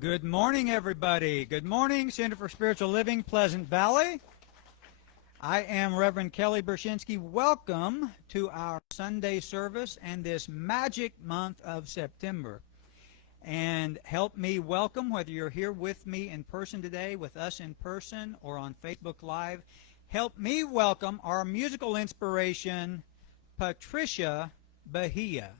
Good morning, everybody. Good morning, Center for Spiritual Living, Pleasant Valley. I am Reverend Kelly Bershinsky. Welcome to our Sunday service and this magic month of September. And help me welcome, whether you're here with me in person today, with us in person, or on Facebook Live, help me welcome our musical inspiration, Patricia, Bahia.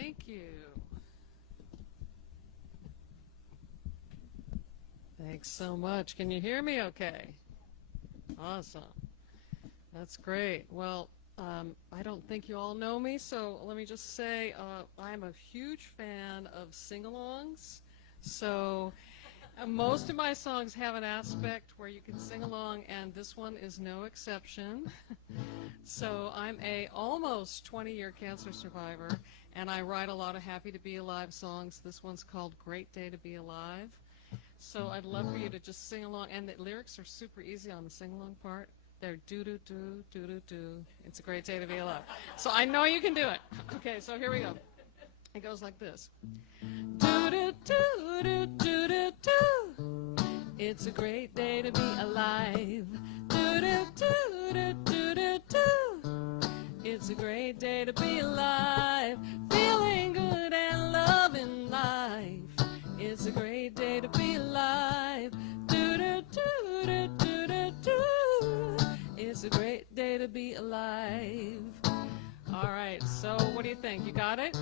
Thank you. Thanks so much. Can you hear me okay? Awesome. That's great. Well, I don't think you all know me, so let me just say I'm a huge fan of sing-alongs. So most of my songs have an aspect where you can sing along, and this one is no exception. So I'm a almost 20-year cancer survivor, and I write a lot of Happy to Be Alive songs. This one's called Great Day to Be Alive. So I'd love for you to just sing along, and the lyrics are super easy on the sing-along part. They're do-do-do, do-do-do. It's a great day to be alive. So I know you can do it. Okay, so here we go. It goes like this. Do-do-do-do-do-do. It's a great day to be alive. Do-do-do-do-do-do. It's a great day to be alive. Feeling good and loving life. It's a great day to be alive. Do-do-do-do-do-do. It's a great day to be alive. All right, so what do you think? You got it?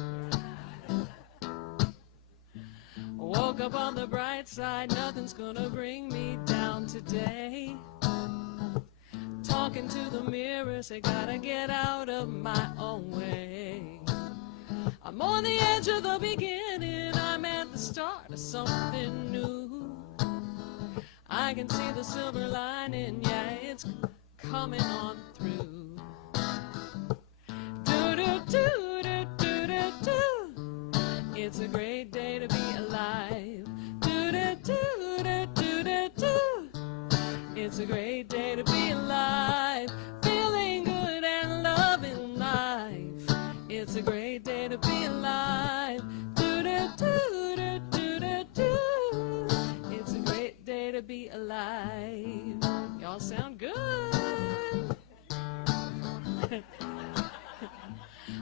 Woke up on the bright side, nothing's gonna bring me down today. Talking to the mirror, say gotta get out of my own way. I'm on the edge of the beginning, I'm at the start of something new. I can see the silver lining, yeah, it's coming on through. Do-do-do-do-do-do-do. It's a great day to be alive. Do-do-do-do-do-do. It's a great day to be alive. Feeling good and loving life. It's a great day to be alive. Do-do-do-do-do-do. It's a great day to be alive. Y'all sound good.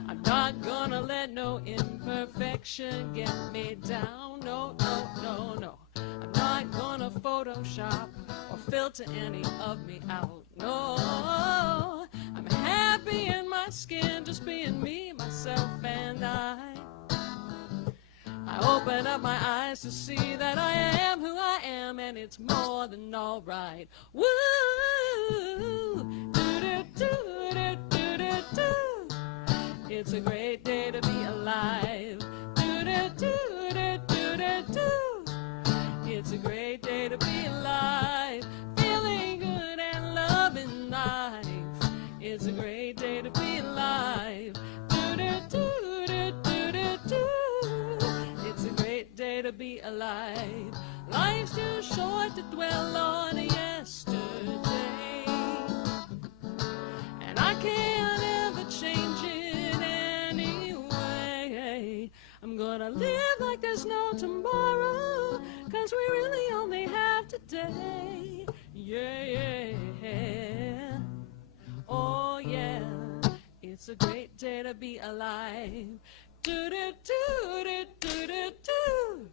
I'm not gonna let no imperfection get me down. No, no, no, no. I'm not gonna Photoshop or filter any of me out. No, I'm happy in my skin, just being me, myself, and I open up my eyes to see that I am who I am, and it's more than all right. Woo! Do-do-do-do-do-do-do. It's a great day to be alive. Do-do-do-do-do-do. It's a great day to be alive. Feeling good and loving life. It's a great day to be alive. Do-do-do-do-do-do. It's a great day to be alive. Life's too short to dwell on yesterday, and I can't ever change it anyway. I'm gonna live like there's no tomorrow, 'cause we really only have today. Yeah, yeah. Oh yeah, it's a great day to be alive. Do-do-do-do-do-do.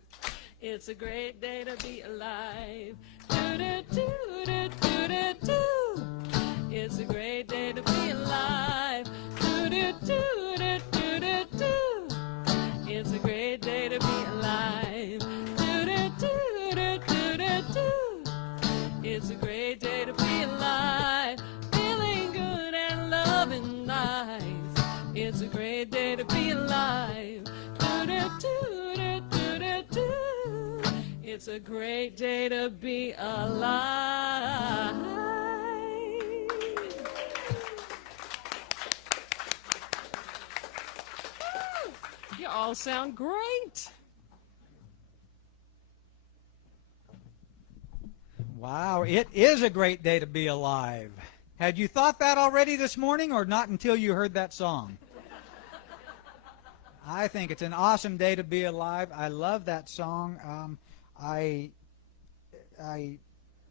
It's a great day to be alive. Do-do-do-do-do-do. It's a great day to be alive. Do-do-do-do-do-do. It's a great day to be alive. Do-do-do-do-do-do. It's a great day to be alive. Feeling good and loving life. It's a great day to be alive. Do-do-do-do-do-do. It's a great day to be alive. You all sound great. Wow, it is a great day to be alive. Had you thought that already this morning, or not until you heard that song? I think it's an awesome day to be alive. I love that song.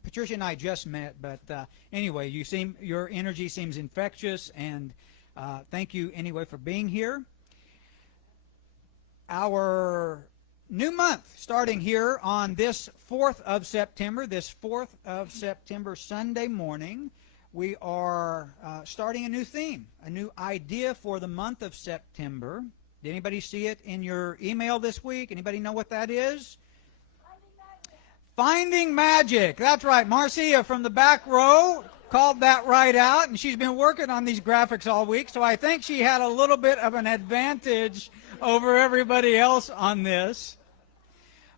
Patricia and I just met, but anyway, your energy seems infectious, and thank you anyway for being here. Our new month starting here on this 4th of September, Sunday morning, we are starting a new theme, a new idea for the month of September. Did anybody see it in your email this week? Anybody know what that is? Finding Magic. That's right. Marcia from the back row called that right out, and she's been working on these graphics all week, so I think she had a little bit of an advantage over everybody else on this.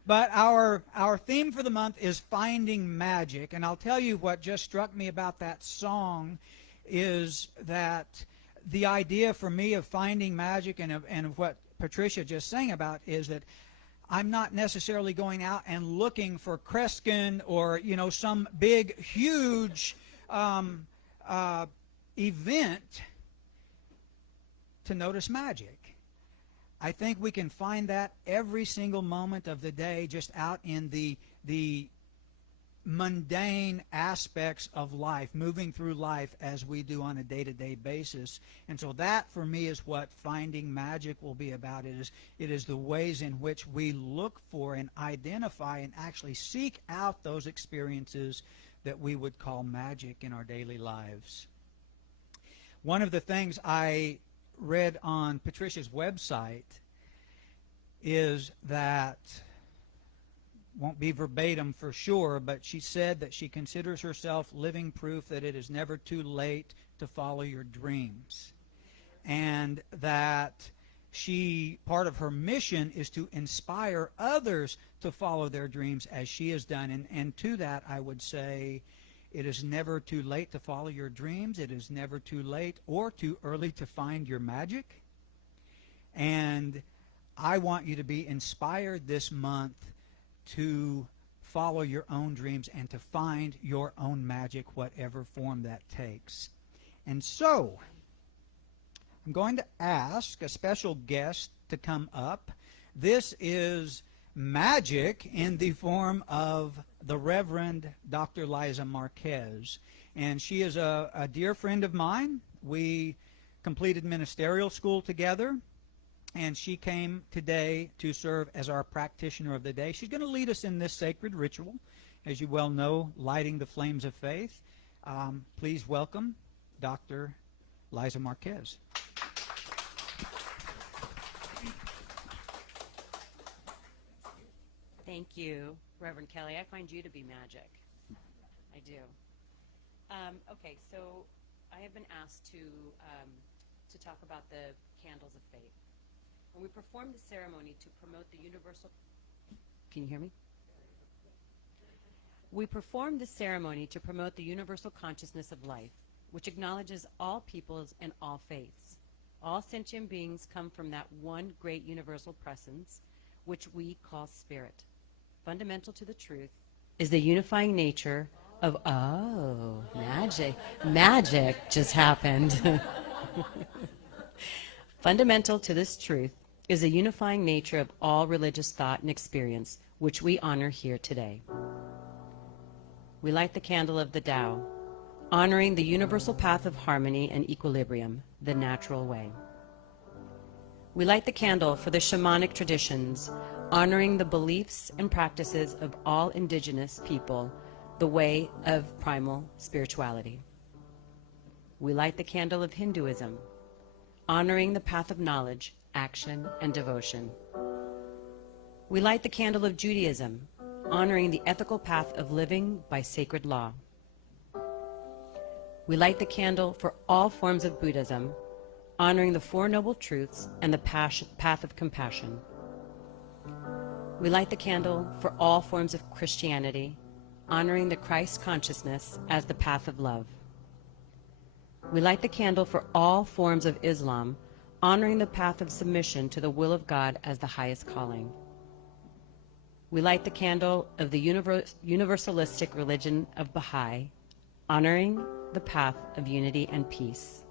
But our theme for the month is Finding Magic, and I'll tell you what just struck me about that song is that the idea for me of finding magic and of what Patricia just sang about is that I'm not necessarily going out and looking for Kreskin or, some big, huge event to notice magic. I think we can find that every single moment of the day, just out in the mundane aspects of life, moving through life as we do on a day-to-day basis. And so that, for me, is what Finding Magic will be about. It is the ways in which we look for and identify and actually seek out those experiences that we would call magic in our daily lives. One of the things I read on Patricia's website is that, won't be verbatim for sure, but she said that she considers herself living proof that it is never too late to follow your dreams. And that part of her mission is to inspire others to follow their dreams as she has done. And to that, I would say, it is never too late to follow your dreams. It is never too late or too early to find your magic. And I want you to be inspired this month to follow your own dreams and to find your own magic, whatever form that takes. And so, I'm going to ask a special guest to come up. This is magic in the form of the Reverend Dr. Liza Marquez. And she is a dear friend of mine. We completed ministerial school together. And she came today to serve as our practitioner of the day. She's going to lead us in this sacred ritual, as you well know, lighting the flames of faith. Please welcome Dr. Liza Marquez. Thank you, Reverend Kelly. I find you to be magic. I do. Okay, so I have been asked to talk about the candles of faith. When we perform the ceremony to promote the universal... Can you hear me? We perform this ceremony to promote the universal consciousness of life, which acknowledges all peoples and all faiths. All sentient beings come from that one great universal presence, which we call spirit. Fundamental to the truth is the unifying nature of... Oh, magic. Magic just happened. Fundamental to this truth is the unifying nature of all religious thought and experience, which we honor here today. We light the candle of the Tao, honoring the universal path of harmony and equilibrium, the natural way. We light the candle for the shamanic traditions, honoring the beliefs and practices of all indigenous people, the way of primal spirituality. We light the candle of Hinduism, honoring the path of knowledge, action, and devotion. We light the candle of Judaism, honoring the ethical path of living by sacred law. We light the candle for all forms of Buddhism, honoring the Four Noble Truths and the path of compassion. We light the candle for all forms of Christianity, honoring the Christ consciousness as the path of love. We light the candle for all forms of Islam, honoring the path of submission to the will of God as the highest calling. We light the candle of the universalistic religion of Bahia, honoring the path of unity and peace.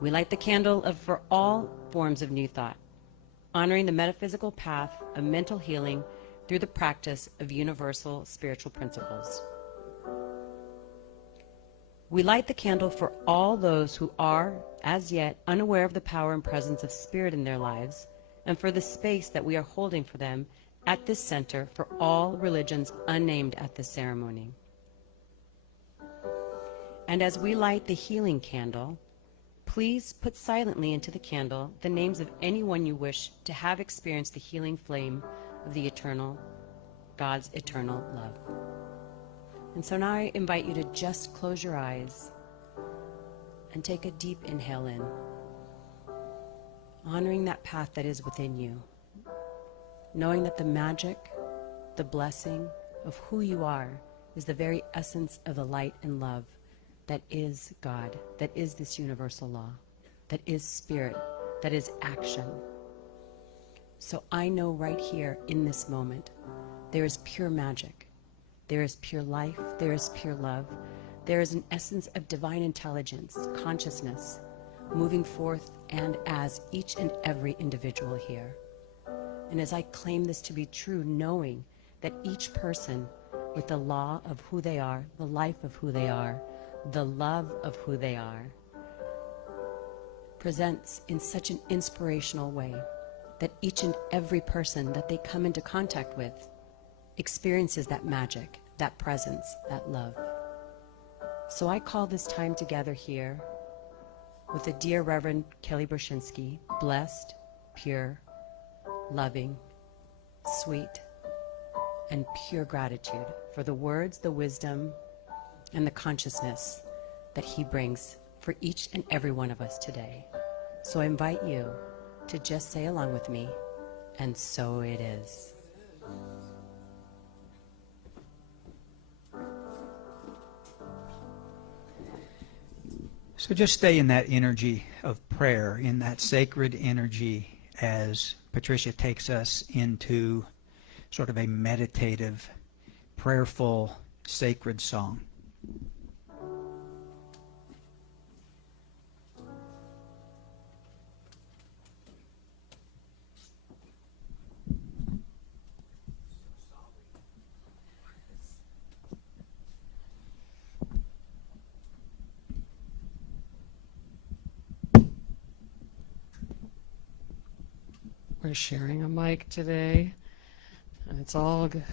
We light the candle for all forms of new thought, honoring the metaphysical path of mental healing through the practice of universal spiritual principles. We light the candle for all those who are, as yet, unaware of the power and presence of spirit in their lives, and for the space that we are holding for them at this center for all religions unnamed at this ceremony. And as we light the healing candle, please put silently into the candle the names of anyone you wish to have experienced the healing flame of the eternal, God's eternal love. And so now I invite you to just close your eyes and take a deep inhale in, honoring that path that is within you, knowing that the magic, the blessing of who you are is the very essence of the light and love that is God, that is this universal law, that is spirit, that is action. So I know right here in this moment, there is pure magic, there is pure life, there is pure love, there is an essence of divine intelligence, consciousness, moving forth and as each and every individual here. And as I claim this to be true, knowing that each person with the law of who they are, the life of who they are, the love of who they are, presents in such an inspirational way that each and every person that they come into contact with experiences that magic, that presence, that love. So I call this time together here with the dear Reverend Kelly Brzezinski, blessed, pure, loving, sweet, and pure gratitude for the words, the wisdom, and the consciousness that he brings for each and every one of us today. So I invite you to just say along with me, and so it is. So just stay in that energy of prayer, in that sacred energy as Patricia takes us into sort of a meditative, prayerful, sacred song. We're sharing a mic today, and it's all good.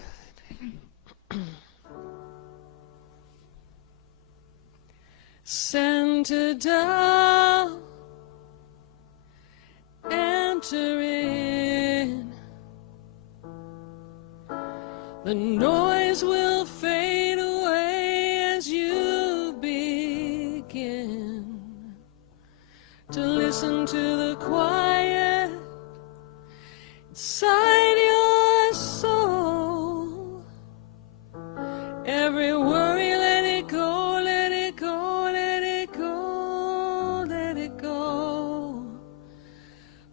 Center down, enter in. The noise will fade away as you begin to listen to the quiet inside your soul. Every worry, let it go, let it go, let it go, let it go.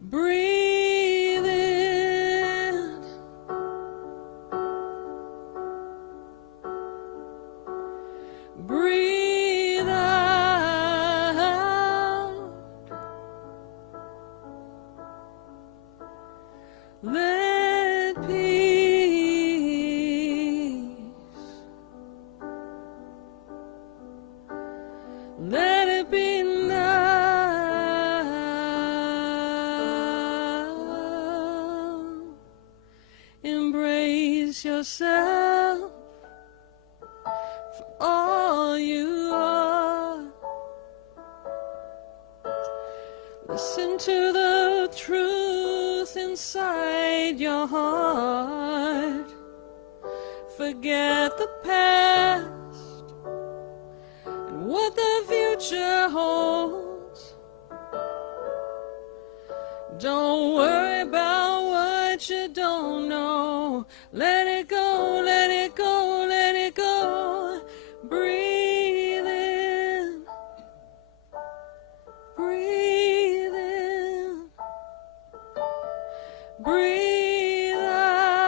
Breathe in. Breathe out. Let peace, let it be now. Embrace yourself for all you are. Listen to the truth inside your heart. Forget the past and what the future holds. Don't worry about what you don't know. Let it go, let it go, let it go. Breathe in. Breathe in. Breathe out.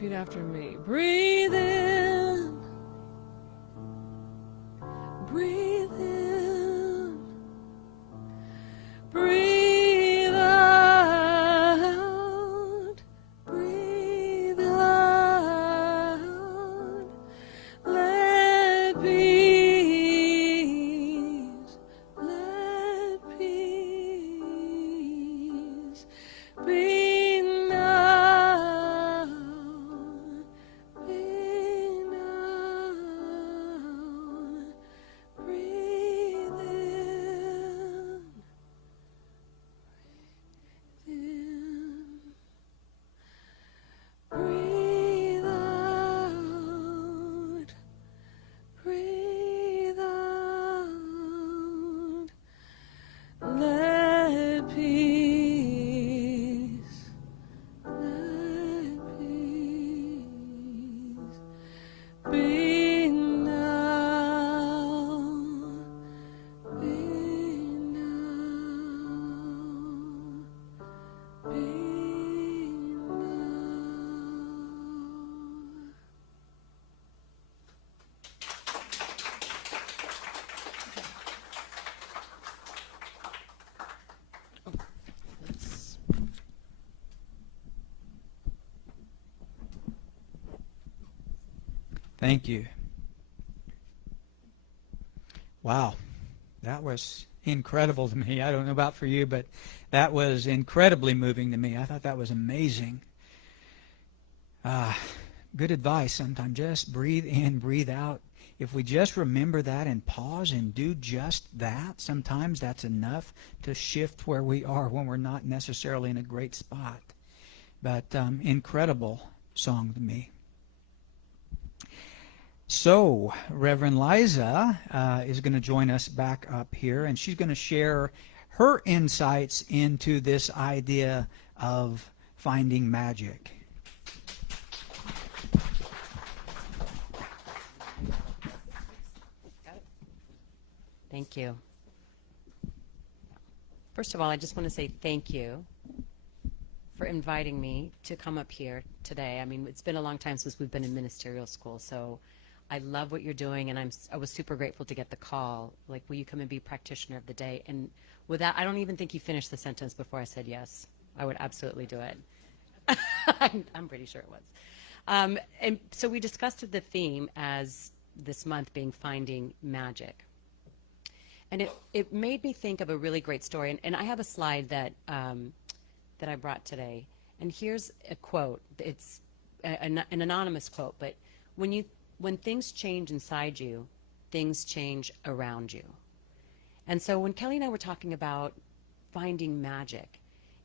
Repeat after me. Breathe in. Breathe in. Breathe out. Breathe out. Let peace. Let peace be now. Be now. Breathe in. Breathe out. Breathe out. Let peace. Let peace be now. Be now. Be now. Let's Thank you. Wow. That was incredible to me. I don't know about for you, but that was incredibly moving to me. I thought that was amazing. Good advice sometimes. Just breathe in, breathe out. If we just remember that and pause and do just that, sometimes that's enough to shift where we are when we're not necessarily in a great spot. But incredible song to me. So, Reverend Liza is going to join us back up here, and she's going to share her insights into this idea of finding magic. Thank you. First of all, I just want to say thank you for inviting me to come up here today. I mean, it's been a long time since we've been in ministerial school, so I love what you're doing, and I was super grateful to get the call. Like, will you come and be practitioner of the day? And with that, I don't even think you finished the sentence before I said yes. I would absolutely do it. I'm pretty sure it was. And so we discussed the theme as this month being finding magic. And it made me think of a really great story. And I have a slide that I brought today. And here's a quote. It's an anonymous quote, but when things change inside you, things change around you. And so when Kelly and I were talking about finding magic,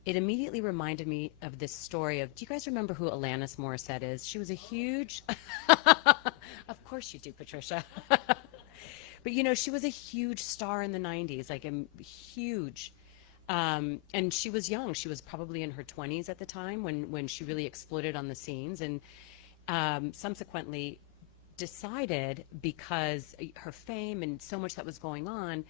it immediately reminded me of this story of, do you guys remember who Alanis Morissette is? She was a huge, of course you do, Patricia. But you know, she was a huge star in the 90s, like huge. And she was young. She was probably in her 20s at the time when she really exploded on the scenes. And subsequently decided, because her fame and so much that was going on,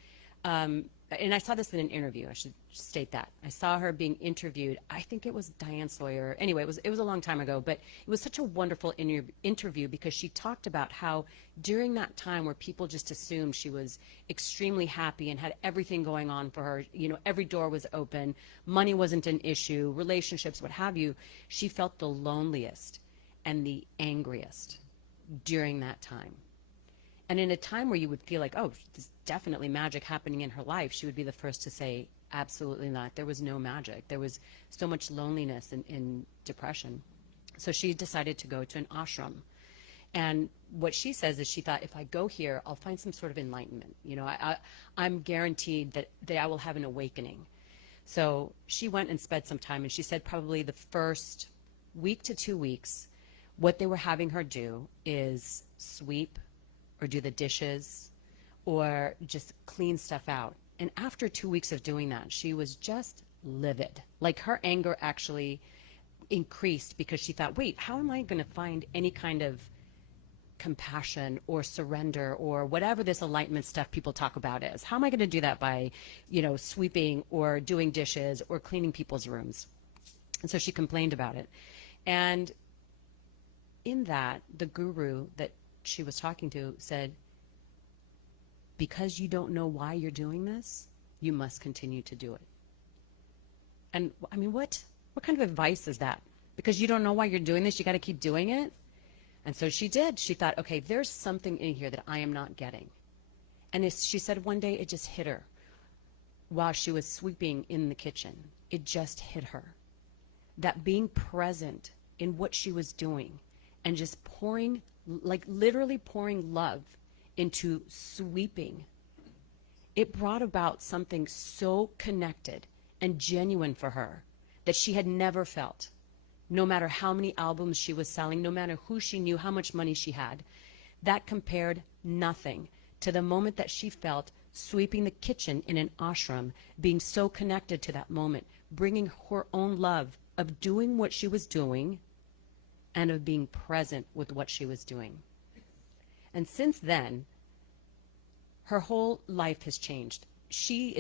and I saw this in an interview, I should state that. I saw her being interviewed. I think it was Diane Sawyer. Anyway, it was a long time ago, but it was such a wonderful interview because she talked about how during that time where people just assumed she was extremely happy and had everything going on for her, you know, every door was open, money wasn't an issue, relationships, what have you, she felt the loneliest and the angriest during that time. And in a time where you would feel like, oh, there's definitely magic happening in her life, she would be the first to say, absolutely not. There was no magic. There was so much loneliness and depression. So she decided to go to an ashram. And what she says is she thought, if I go here, I'll find some sort of enlightenment. You know, I'm guaranteed that I will have an awakening. So she went and spent some time, and she said probably the first week to 2 weeks, what they were having her do is sweep or do the dishes or just clean stuff out. And after 2 weeks of doing that, she was just livid. Like, her anger actually increased because she thought, wait, how am I going to find any kind of compassion or surrender or whatever this enlightenment stuff people talk about is? How am I going to do that by, you know, sweeping or doing dishes or cleaning people's rooms? And so she complained about it. And in that, the guru that she was talking to said, because you don't know why you're doing this, you must continue to do it. And I mean, what kind of advice is that? Because you don't know why you're doing this, you got to keep doing it? And so she did. She thought, okay, there's something in here that I am not getting. And she said one day it just hit her while she was sweeping in the kitchen. It just hit her. That being present in what she was doing and just pouring, like literally pouring love into sweeping, it brought about something so connected and genuine for her that she had never felt. No matter how many albums she was selling, no matter who she knew, how much money she had, that compared nothing to the moment that she felt sweeping the kitchen in an ashram, being so connected to that moment, bringing her own love of doing what she was doing and of being present with what she was doing. And since then, her whole life has changed. She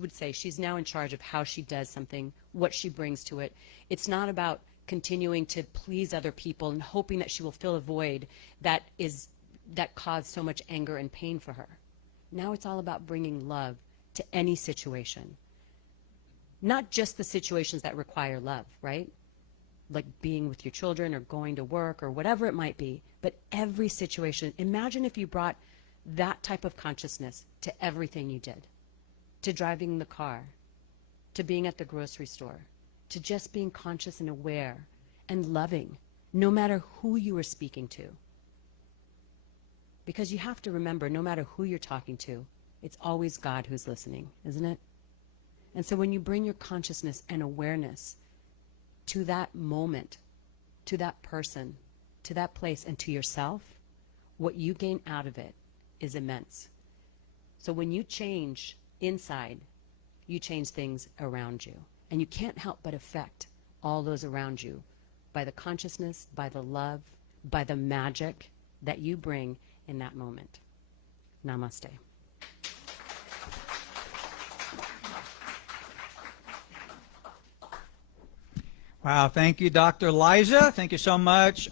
would say, she's now in charge of how she does something, what she brings to it. It's not about continuing to please other people and hoping that she will fill a void that caused so much anger and pain for her. Now it's all about bringing love to any situation. Not just the situations that require love, right? Like being with your children or going to work or whatever it might be, but every situation. Imagine if you brought that type of consciousness to everything you did, to driving the car, to being at the grocery store, to just being conscious and aware and loving, no matter who you are speaking to. Because you have to remember, no matter who you're talking to, it's always God who's listening, isn't it? And so when you bring your consciousness and awareness to that moment, to that person, to that place, and to yourself, what you gain out of it is immense. So when you change inside, you change things around you. And you can't help but affect all those around you by the consciousness, by the love, by the magic that you bring in that moment. Namaste. Wow, thank you, Dr. Liza. Thank you so much.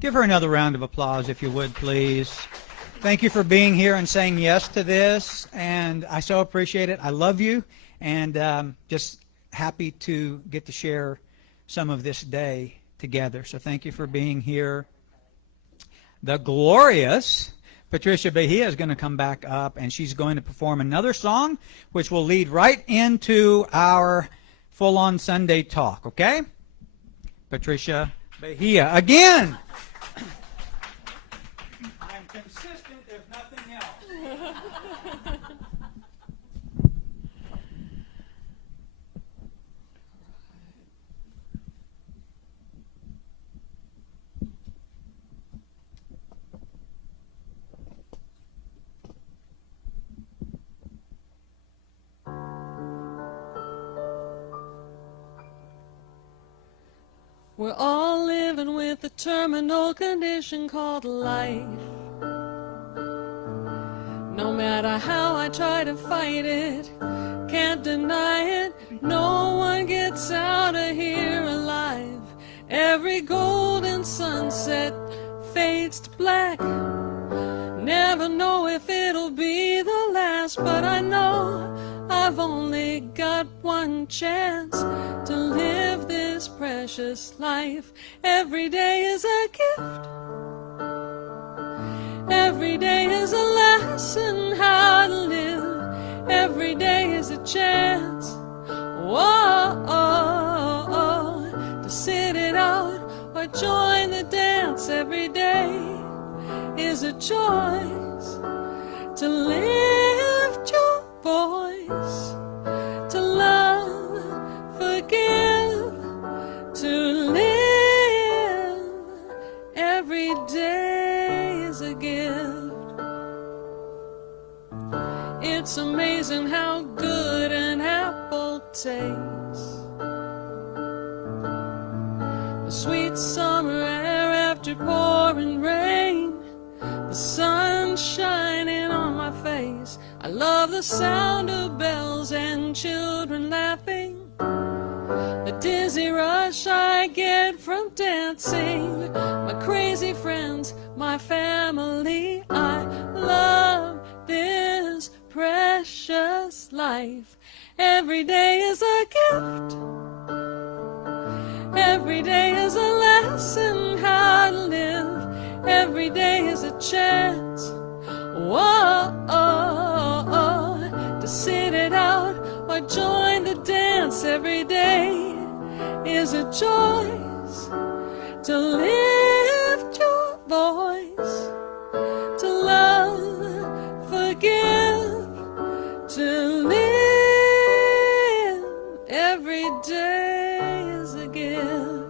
Give her another round of applause, if you would, please. Thank you for being here and saying yes to this, and I so appreciate it. I love you, and just happy to get to share some of this day together. So thank you for being here. The glorious Patricia Bahia is going to come back up, and she's going to perform another song, which will lead right into our full-on Sunday talk, okay? Patricia Bahia. Again! I'm consistent, if nothing else. We're all living with a terminal condition called life. No matter how I try to fight it, can't deny it, no one gets out of here alive. Every golden sunset fades to black. Never know if it'll be the last, but I know I've only got one chance to live this precious life. Every day is a gift. Every day is a lesson how to live. Every day is a chance, to sit it out or join the dance. Every day is a choice to lift your voice, to love, forgive, to live. Every day is a gift. It's amazing how good an apple tastes. The sweet summer air after pouring rain, the sun shining on my face. I love the sound of bells and children laughing, the dizzy rush I get from dancing, my crazy friends, my family. I love this precious life. Every day is a gift. Every day is a lesson how to live. Every day is a chance, whoa, to sit it out or join the dance. Every day is a choice to lift your voice, to love, forgive, to live. Every day is a gift.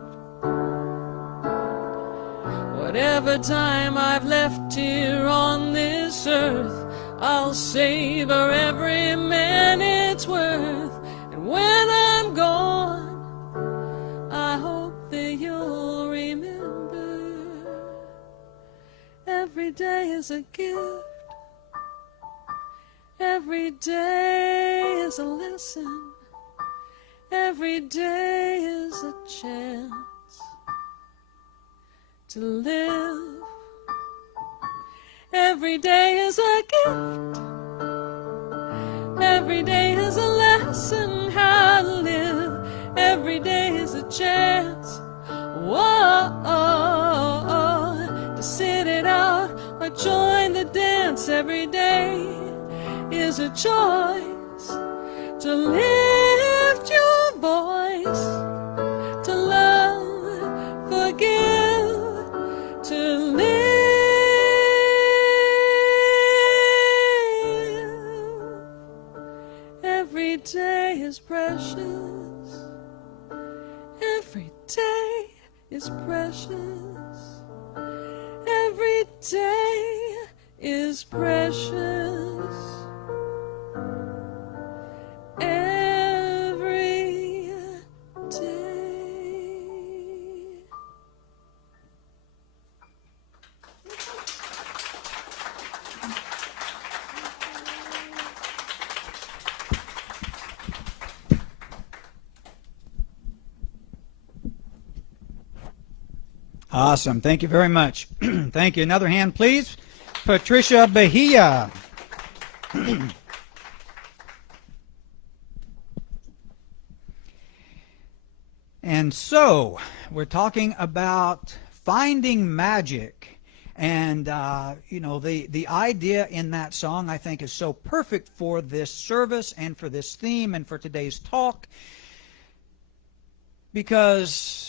Whatever time I've left here on this earth, I'll savor every minute's worth. And when I'm gone, I hope that you'll remember. Every day is a gift. Every day is a lesson. Every day is a chance to live. Every day is a gift. Every day is a lesson how to live. Every day is a chance, whoa, to sit it out or join the dance. Every day is a choice to lift your voice, to love, forgive, to live. Every day is precious. Every day is precious. Every day is precious. Every day. Awesome. Thank you very much. Thank you. Another hand, please. Patricia Bahia. And so, we're talking about finding magic. And, the idea in that song, I think, is so perfect for this service and for this theme and for today's talk. Because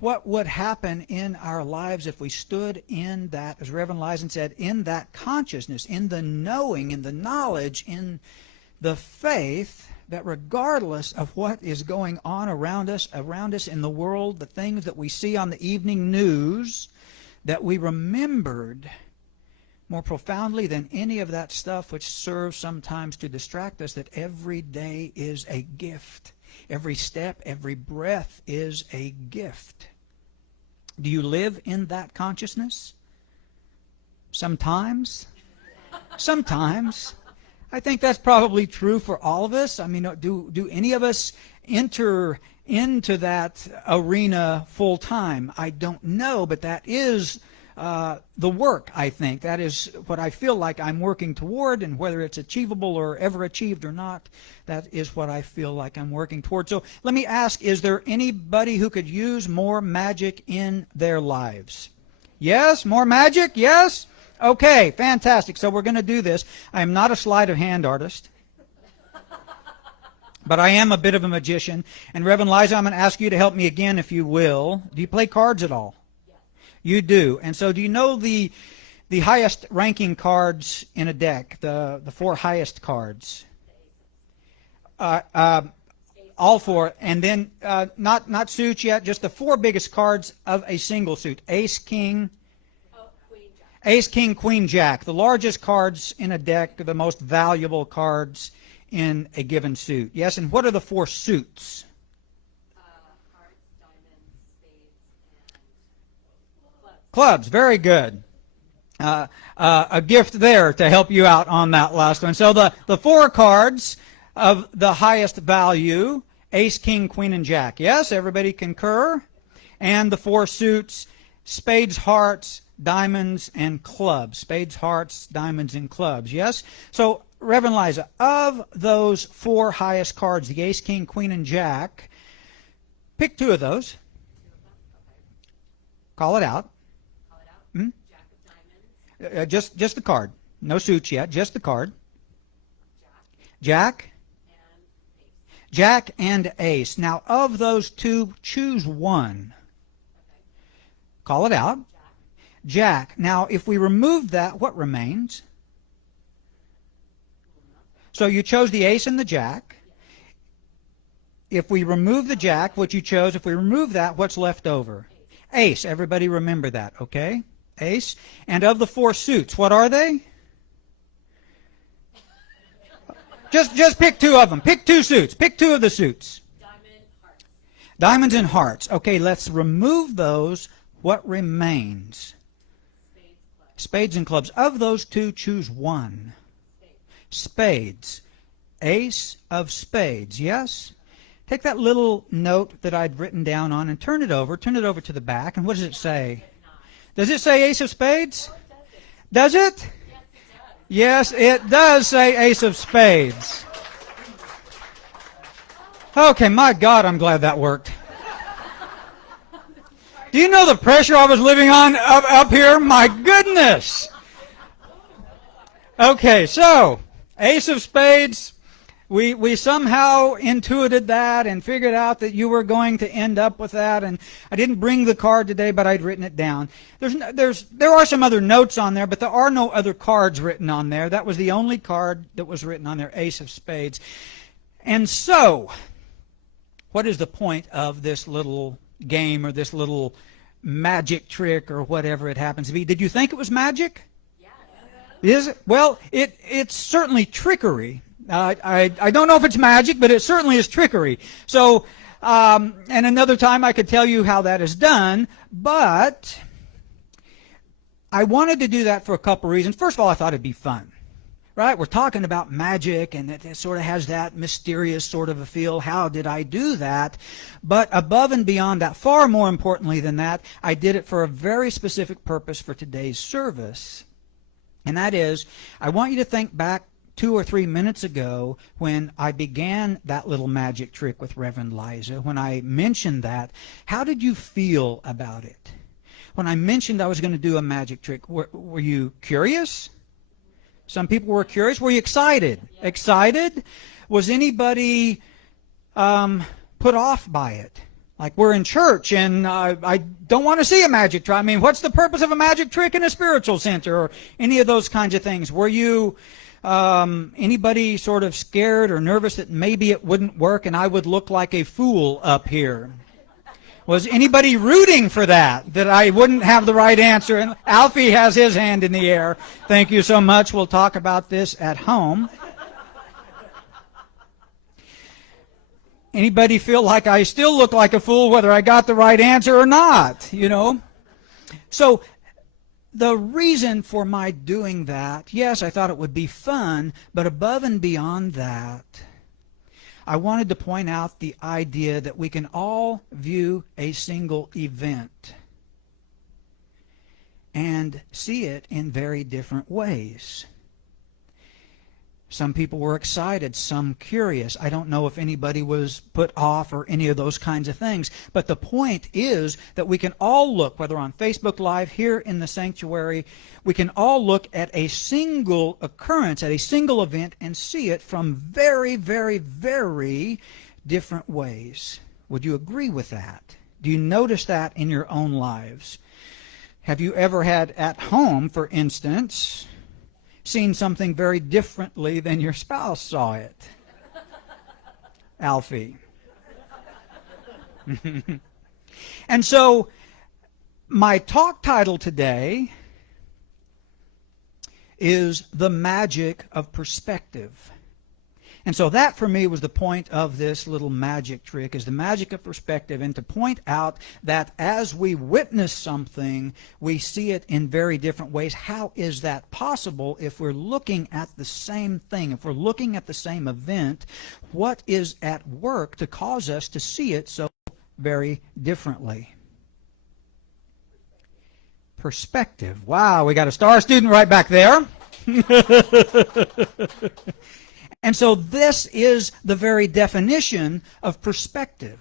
what would happen in our lives if we stood in that, as Reverend Liza said, in that consciousness, in the knowing, in the knowledge, in the faith that regardless of what is going on around us in the world, the things that we see on the evening news, that we remembered more profoundly than any of that stuff which serves sometimes to distract us, that every day is a gift. Every step, every breath is a gift. Do you live in that consciousness? Sometimes. Sometimes. I think that's probably true for all of us. I mean, do any of us enter into that arena full time? I don't know, but that is the work, I think. That is what I feel like I'm working toward, and whether it's achievable or ever achieved or not, that is what I feel like I'm working toward. So let me ask, is there anybody who could use more magic in their lives? Yes? More magic? Yes? Okay, fantastic. So we're going to do this. I am not a sleight of hand artist, but I am a bit of a magician. And Reverend Liza, I'm going to ask you to help me again, if you will. Do you play cards at all? Yes. You do. And so do you know the highest ranking cards in a deck, the four highest cards? All four. And then not suits yet, just the four biggest cards of a single suit. Ace, King, Ace, King, Queen, Jack. The largest cards in a deck, the most valuable cards in a given suit. Yes, and what are the four suits? Hearts, diamonds, spades, and Clubs. Very good. A gift there to help you out on that last one. So the four cards of the highest value, Ace, King, Queen, and Jack. Yes, everybody concur? And the four suits, spades, hearts, diamonds, and clubs. Spades, hearts, diamonds, and clubs. Yes? So, Reverend Liza, of those four highest cards, the ace, king, queen, and jack, pick two of those. Call it out. Hmm? Jack of diamonds. Just the card. No suits yet. Just the card. Jack. Jack and ace. Now, of those two, choose one. Call it out. Jack. Now, if we remove that, what remains? So you chose the ace and the jack. If we remove the jack, what you chose, if we remove that, what's left over? Ace. Everybody remember that, okay? Ace. And of the four suits, what are they? Just pick two of them. Pick two suits. Pick two of the suits. Hearts. Diamonds and hearts. Okay, let's remove those. What remains? Spades and clubs. Of those two, choose one. Spades. Ace of spades. Yes? Take that little note that I'd written down on and turn it over. Turn it over to the back. And what does it say? Does it say ace of spades? Does it? Yes, it does say ace of spades. Okay, my God, I'm glad that worked. Do you know the pressure I was living on up here? My goodness. Okay, so ace of spades. We somehow intuited that and figured out that you were going to end up with that. And I didn't bring the card today, but I'd written it down. There are some other notes on there, but there are no other cards written on there. That was the only card that was written on there, ace of spades. And so, what is the point of this little game or this little magic trick or whatever it happens to be? Did you think it was magic? Yes. Is it? Well, it's certainly trickery. I don't know if it's magic, but it certainly is trickery. So, and another time I could tell you how that is done, but I wanted to do that for a couple reasons. First of all, I thought it'd be fun, right? We're talking about magic, and it sort of has that mysterious sort of a feel. How did I do that? But above and beyond that, far more importantly than that, I did it for a very specific purpose for today's service. And that is, I want you to think back 2 or 3 minutes ago when I began that little magic trick with Reverend Liza. When I mentioned that, how did you feel about it? When I mentioned I was going to do a magic trick, were you curious? Some people were curious. Were you excited? Excited? Was anybody put off by it? Like, we're in church and I don't want to see a magic trick. I mean, what's the purpose of a magic trick in a spiritual center or any of those kinds of things? Were you anybody sort of scared or nervous that maybe it wouldn't work and I would look like a fool up here? Was anybody rooting for that I wouldn't have the right answer? And Alfie has his hand in the air. Thank you so much. We'll talk about this at home. Anybody feel like I still look like a fool whether I got the right answer or not, you know? So the reason for my doing that, yes, I thought it would be fun, but above and beyond that, I wanted to point out the idea that we can all view a single event and see it in very different ways. Some people were excited, some curious. I don't know if anybody was put off or any of those kinds of things. But the point is that we can all look, whether on Facebook Live, here in the sanctuary, we can all look at a single occurrence, at a single event, and see it from very, very, very different ways. Would you agree with that? Do you notice that in your own lives? Have you ever had at home, for instance, seen something very differently than your spouse saw it? Alfie. And so my talk title today is The Magic of Perspective. And so that for me was the point of this little magic trick, is the magic of perspective, and to point out that as we witness something, we see it in very different ways. How is that possible if we're looking at the same thing, if we're looking at the same event? What is at work to cause us to see it so very differently? perspective. Wow, we got a star student right back there. And so this is the very definition of perspective.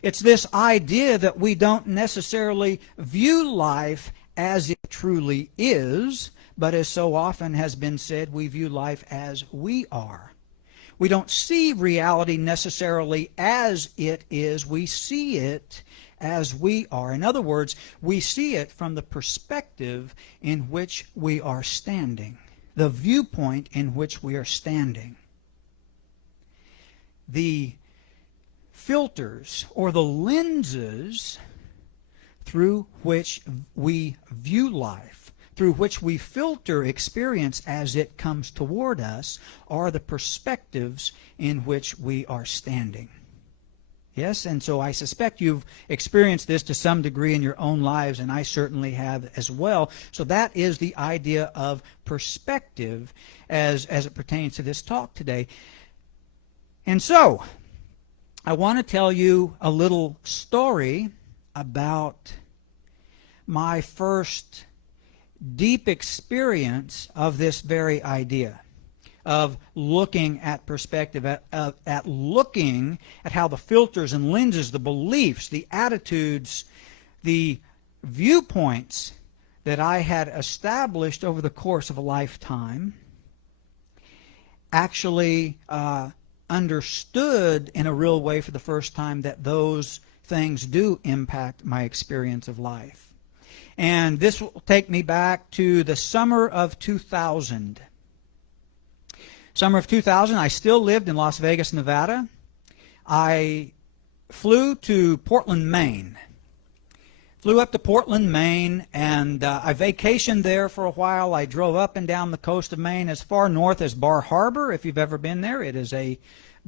It's this idea that we don't necessarily view life as it truly is, but as so often has been said, we view life as we are. We don't see reality necessarily as it is. We see it as we are. In other words, we see it from the perspective in which we are standing, the viewpoint in which we are standing. The filters or the lenses through which we view life, through which we filter experience as it comes toward us, are the perspectives in which we are standing. Yes, and so I suspect you've experienced this to some degree in your own lives, and I certainly have as well. So that is the idea of perspective as it pertains to this talk today. And so, I want to tell you a little story about my first deep experience of this very idea, of looking at perspective, at looking at how the filters and lenses, the beliefs, the attitudes, the viewpoints that I had established over the course of a lifetime actually understood in a real way for the first time that those things do impact my experience of life. And this will take me back to the summer of 2000. Summer of 2000, I still lived in Las Vegas, Nevada. I flew to Portland, Maine. Flew up to Portland, Maine, and I vacationed there for a while. I drove up and down the coast of Maine as far north as Bar Harbor. If you've ever been there, it is a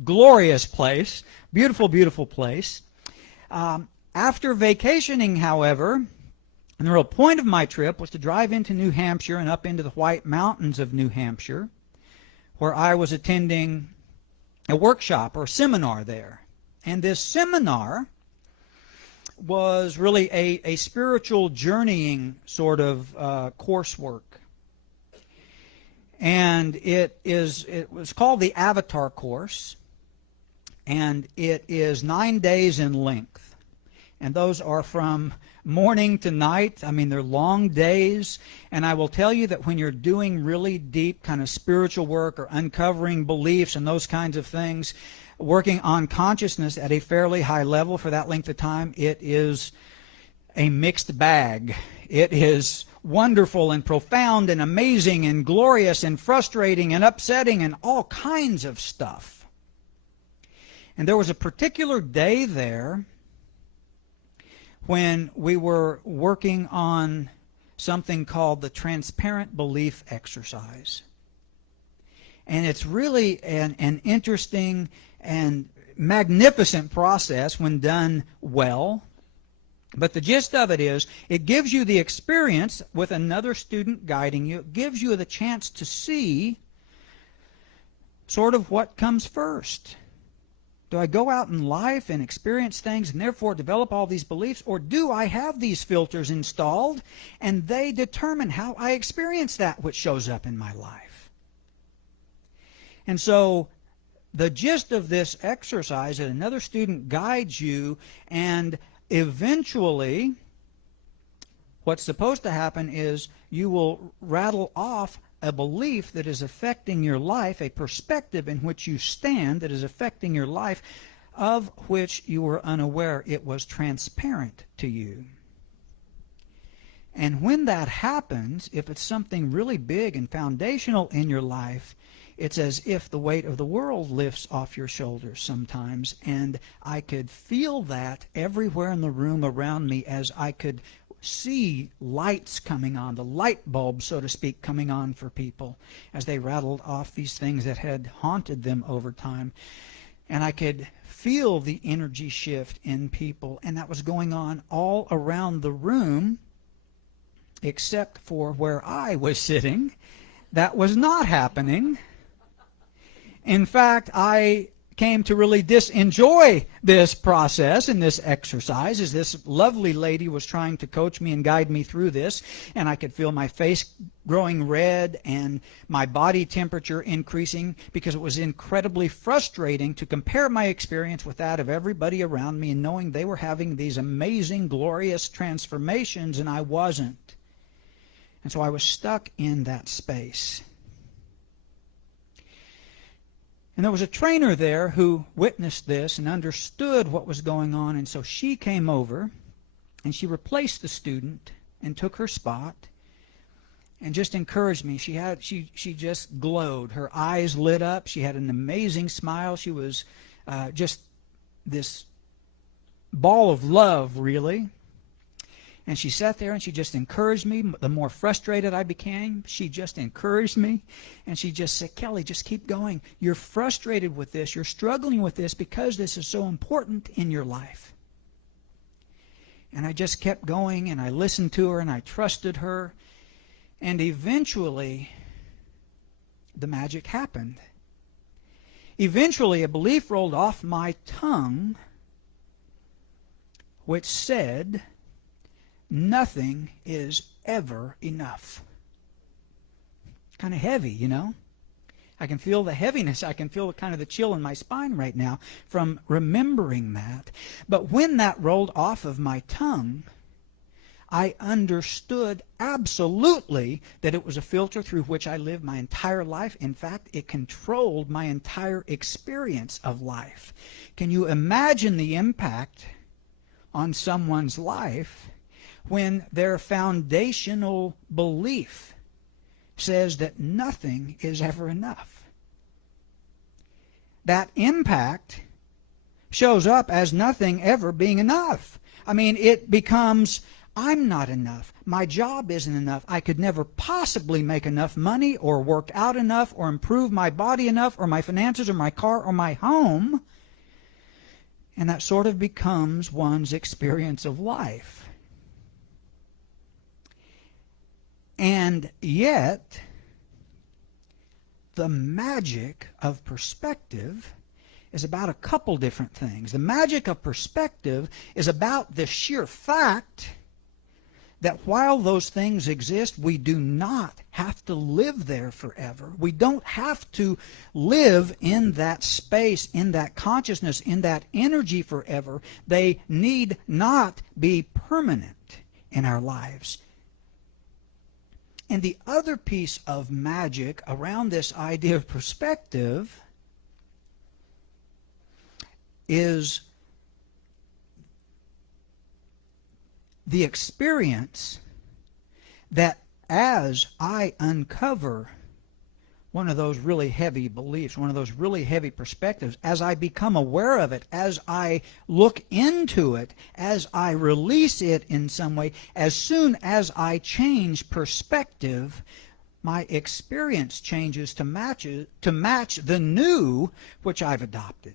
glorious place. Beautiful, beautiful place. After vacationing, however, and the real point of my trip was to drive into New Hampshire and up into the White Mountains of New Hampshire, where I was attending a workshop or seminar there. And this seminar was really a spiritual journeying sort of coursework. And it was called the Avatar course, and it is 9 days in length. And those are from morning to night. I mean, they're long days. And I will tell you that when you're doing really deep kind of spiritual work or uncovering beliefs and those kinds of things, working on consciousness at a fairly high level for that length of time, it is a mixed bag. It is wonderful and profound and amazing and glorious and frustrating and upsetting and all kinds of stuff. And there was a particular day there when we were working on something called the transparent belief exercise. And it's really an interesting and magnificent process when done well. But the gist of it is, it gives you the experience with another student guiding you. It gives you the chance to see sort of what comes first. Do I go out in life and experience things and therefore develop all these beliefs? Or do I have these filters installed and they determine how I experience that which shows up in my life? And so the gist of this exercise is another student guides you, and eventually what's supposed to happen is you will rattle off a belief that is affecting your life, a perspective in which you stand that is affecting your life, of which you were unaware it was transparent to you. And when that happens, if it's something really big and foundational in your life, it's as if the weight of the world lifts off your shoulders sometimes. And I could feel that everywhere in the room around me as I could see lights coming on, the light bulb, so to speak, coming on for people as they rattled off these things that had haunted them over time. And I could feel the energy shift in people, and that was going on all around the room except for where I was sitting. That was not happening. In fact, I came to really enjoy this process and this exercise as this lovely lady was trying to coach me and guide me through this. And I could feel my face growing red and my body temperature increasing because it was incredibly frustrating to compare my experience with that of everybody around me and knowing they were having these amazing, glorious transformations and I wasn't. And so I was stuck in that space. And there was a trainer there who witnessed this and understood what was going on. And so she came over and she replaced the student and took her spot and just encouraged me. She just glowed. Her eyes lit up. She had an amazing smile. She was just this ball of love, really. And she sat there and she just encouraged me. The more frustrated I became, she just encouraged me. And she just said, Kelly, just keep going. You're frustrated with this. You're struggling with this because this is so important in your life. And I just kept going and I listened to her and I trusted her. And eventually, the magic happened. Eventually, a belief rolled off my tongue which said, nothing is ever enough. Kind of heavy, you know. I can feel the heaviness. I can feel kind of the chill in my spine right now from remembering that. But when that rolled off of my tongue, I understood absolutely that it was a filter through which I lived my entire life. In fact, it controlled my entire experience of life. Can you imagine the impact on someone's life when their foundational belief says that nothing is ever enough? That impact shows up as nothing ever being enough. I mean, it becomes, I'm not enough. My job isn't enough. I could never possibly make enough money or work out enough or improve my body enough or my finances or my car or my home. And that sort of becomes one's experience of life. And yet, the magic of perspective is about a couple different things. The magic of perspective is about the sheer fact that while those things exist, we do not have to live there forever. We don't have to live in that space, in that consciousness, in that energy forever. They need not be permanent in our lives. And the other piece of magic around this idea of perspective is the experience that as I uncover one of those really heavy beliefs, one of those really heavy perspectives, as I become aware of it, as I look into it, as I release it in some way, as soon as I change perspective, my experience changes to match the new which I've adopted.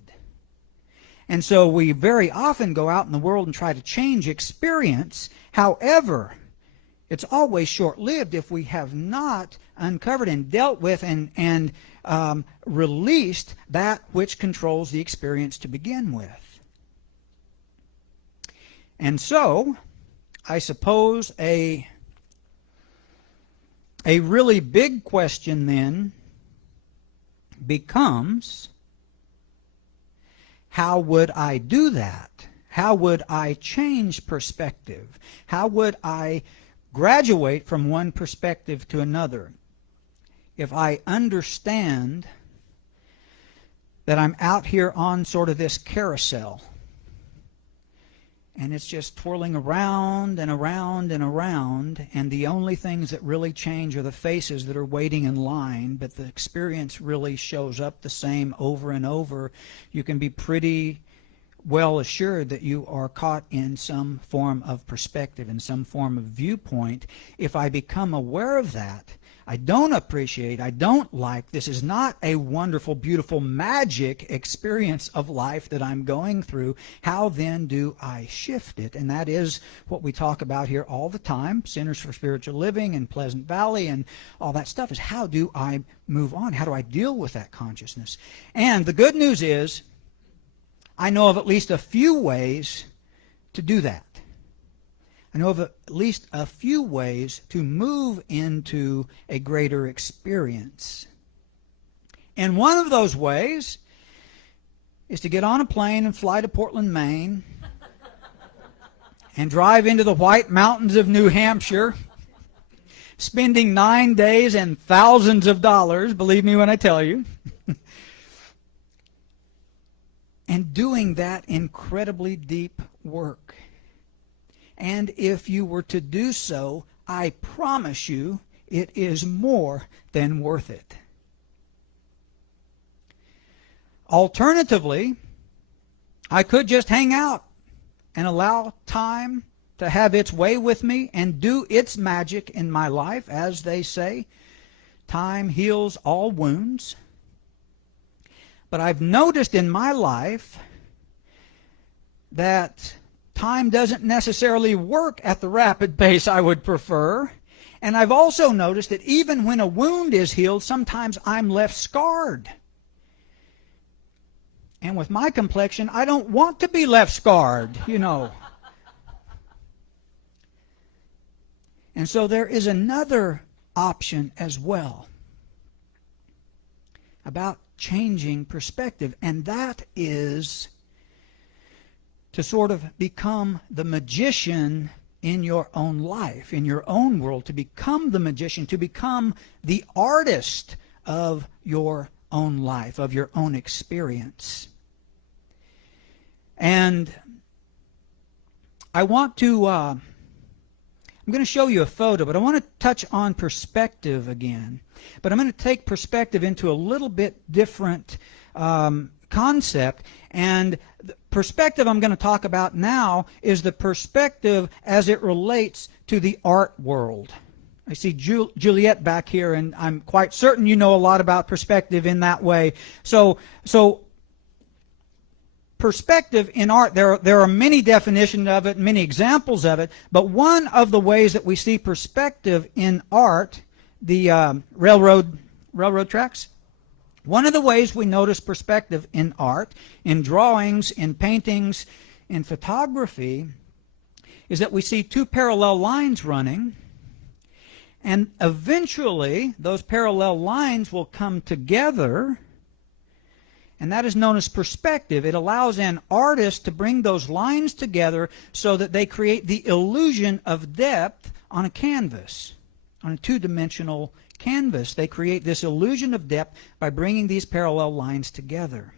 And so we very often go out in the world and try to change experience. However, it's always short-lived if we have not uncovered and dealt with and released that which controls the experience to begin with. And so, I suppose a really big question then becomes, how would I do that? How would I change perspective? How would I graduate from one perspective to another? If I understand that I'm out here on sort of this carousel, and it's just twirling around and around and around, and the only things that really change are the faces that are waiting in line, but the experience really shows up the same over and over, you can be pretty well assured that you are caught in some form of perspective, in some form of viewpoint. If I become aware of that, I don't appreciate, I don't like, this is not a wonderful, beautiful, magic experience of life that I'm going through, how then do I shift it? And that is what we talk about here all the time, Centers for Spiritual Living and Pleasant Valley and all that stuff, is how do I move on? How do I deal with that consciousness? And the good news is, I know of at least a few ways to do that. I know of at least a few ways to move into a greater experience. And one of those ways is to get on a plane and fly to Portland, Maine, and drive into the White Mountains of New Hampshire, spending 9 days and thousands of dollars, believe me when I tell you, and doing that incredibly deep work. And if you were to do so, I promise you it is more than worth it. Alternatively, I could just hang out and allow time to have its way with me and do its magic in my life. As they say, time heals all wounds. But I've noticed in my life that time doesn't necessarily work at the rapid pace I would prefer. And I've also noticed that even when a wound is healed, sometimes I'm left scarred. And with my complexion, I don't want to be left scarred, you know. And so there is another option as well about changing perspective, and that is to sort of become the magician in your own life, in your own world, to become the magician, to become the artist of your own life, of your own experience. And I want to, I'm going to show you a photo, but I want to touch on perspective again. But I'm going to take perspective into a little bit different concept. And the perspective I'm going to talk about now is the perspective as it relates to the art world. I see Juliet back here, and I'm quite certain you know a lot about perspective in that way. So perspective in art, there are many definitions of it, many examples of it, but one of the ways that we see perspective in art, the railroad tracks, one of the ways we notice perspective in art, in drawings, in paintings, in photography, is that we see two parallel lines running, and eventually those parallel lines will come together, and that is known as perspective. It allows an artist to bring those lines together so that they create the illusion of depth on a canvas, on a two-dimensional canvas. They create this illusion of depth by bringing these parallel lines together.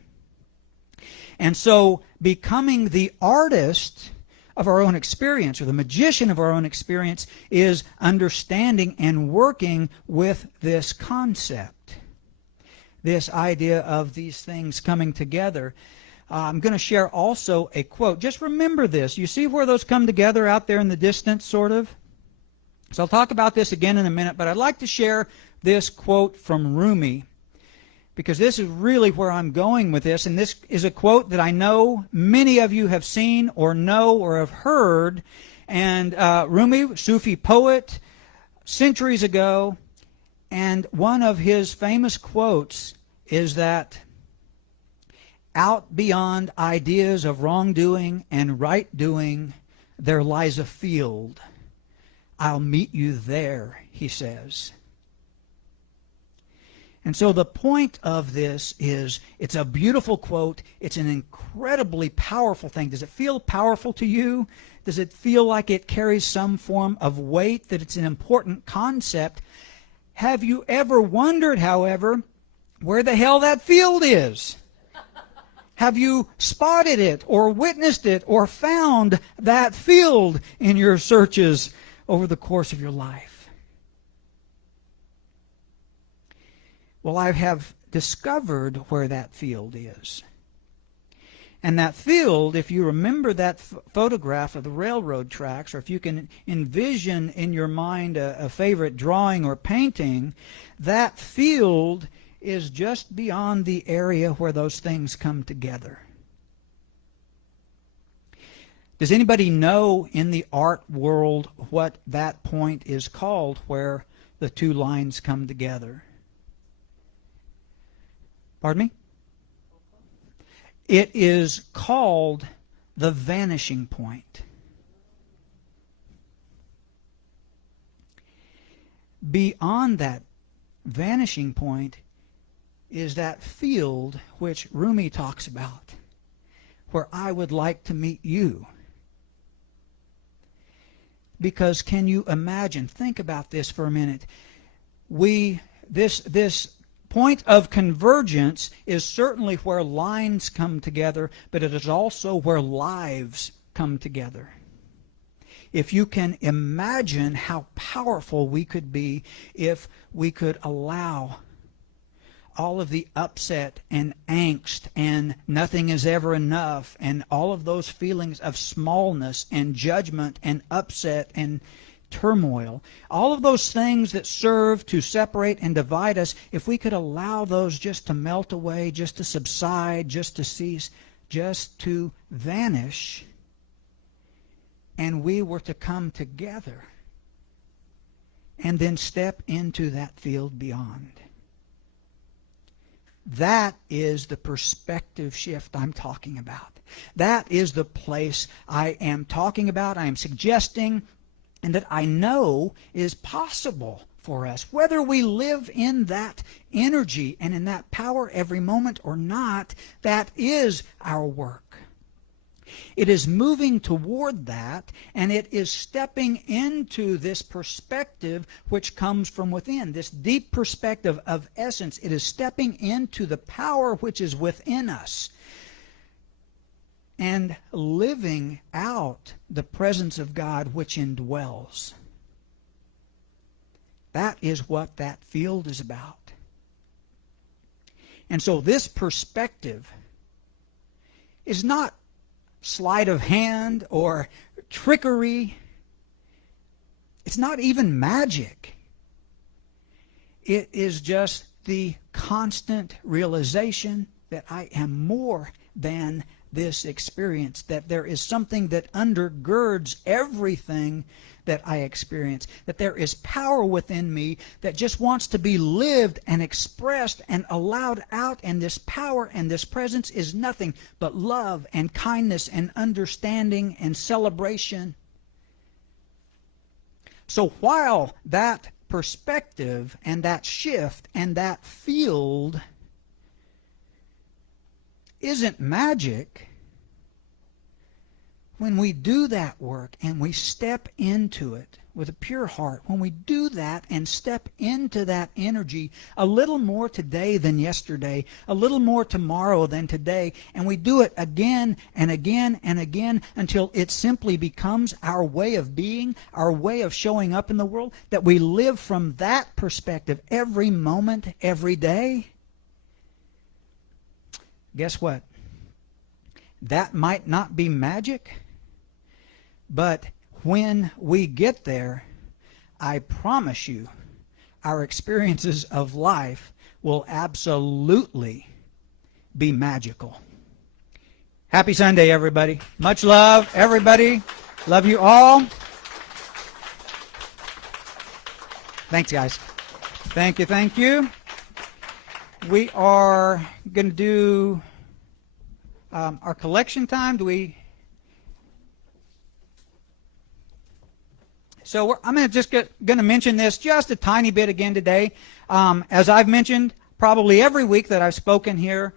And so becoming the artist of our own experience, or the magician of our own experience, is understanding and working with this concept. This idea of these things coming together. I'm going to share also a quote. Just remember this. You see where those come together out there in the distance, sort of? So I'll talk about this again in a minute, but I'd like to share this quote from Rumi, because this is really where I'm going with this. And this is a quote that I know many of you have seen or know or have heard. And Rumi, Sufi poet, centuries ago, and one of his famous quotes is that out beyond ideas of wrongdoing and right doing, there lies a field. I'll meet you there, he says. And so the point of this is, it's a beautiful quote. It's an incredibly powerful thing. Does it feel powerful to you? Does it feel like it carries some form of weight, that it's an important concept? Have you ever wondered, however, where the hell that field is? Have you spotted it or witnessed it or found that field in your searches over the course of your life? Well, I have discovered where that field is. And that field, if you remember that photograph of the railroad tracks, or if you can envision in your mind a favorite drawing or painting, that field is just beyond the area where those things come together. Does anybody know in the art world what that point is called, where the two lines come together? Pardon me? It is called the vanishing point. Beyond that vanishing point is that field which Rumi talks about, where I would like to meet you. Because can you imagine, think about this for a minute, this point of convergence is certainly where lines come together, but it is also where lives come together. If you can imagine how powerful we could be if we could allow all of the upset and angst and nothing is ever enough and all of those feelings of smallness and judgment and upset and turmoil, all of those things that serve to separate and divide us, if we could allow those just to melt away, just to subside, just to cease, just to vanish, and we were to come together and then step into that field beyond. That is the perspective shift I'm talking about. That is the place I am talking about, I am suggesting, and that I know is possible for us. Whether we live in that energy and in that power every moment or not, that is our work. It is moving toward that, and it is stepping into this perspective which comes from within, this deep perspective of essence. It is stepping into the power which is within us and living out the presence of God which indwells. That is what that field is about. And so this perspective is not sleight of hand or trickery. It's not even magic. It is just the constant realization that I am more than this experience, that there is something that undergirds everything that I experience, that there is power within me that just wants to be lived and expressed and allowed out, and this power and this presence is nothing but love and kindness and understanding and celebration. So while that perspective and that shift and that field isn't magic, when we do that work and we step into it with a pure heart, when we do that and step into that energy a little more today than yesterday, a little more tomorrow than today, and we do it again and again and again until it simply becomes our way of being, our way of showing up in the world, that we live from that perspective every moment, every day, guess what? That might not be magic, but when we get there, I promise you, our experiences of life will absolutely be magical. Happy Sunday, everybody. Much love, everybody. Love you all. Thanks, guys. Thank you, thank you. We are going to do our collection time. So I'm going to mention this just a tiny bit again today. As I've mentioned probably every week that I've spoken here,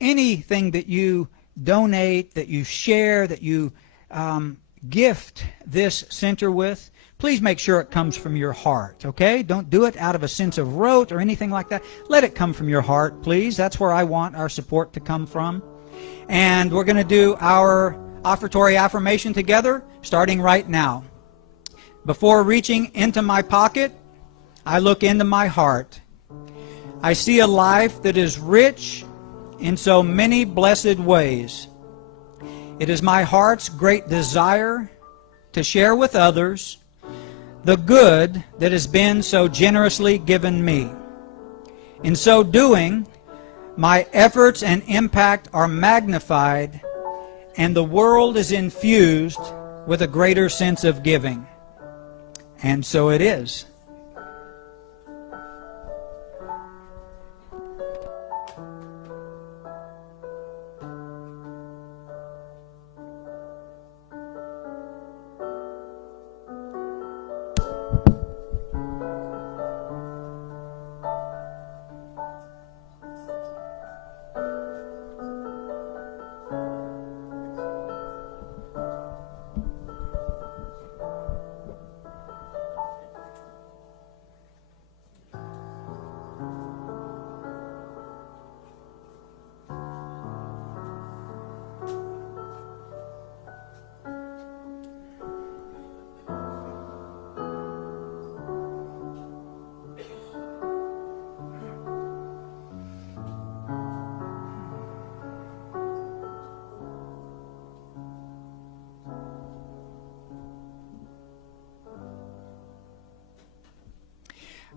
anything that you donate, that you share, that you gift this center with, please make sure it comes from your heart, okay? Don't do it out of a sense of rote or anything like that. Let it come from your heart, please. That's where I want our support to come from. And we're going to do our offertory affirmation together, starting right now. Before reaching into my pocket, I look into my heart. I see a life that is rich in so many blessed ways. It is my heart's great desire to share with others the good that has been so generously given me. In so doing, my efforts and impact are magnified, and the world is infused with a greater sense of giving. And so it is.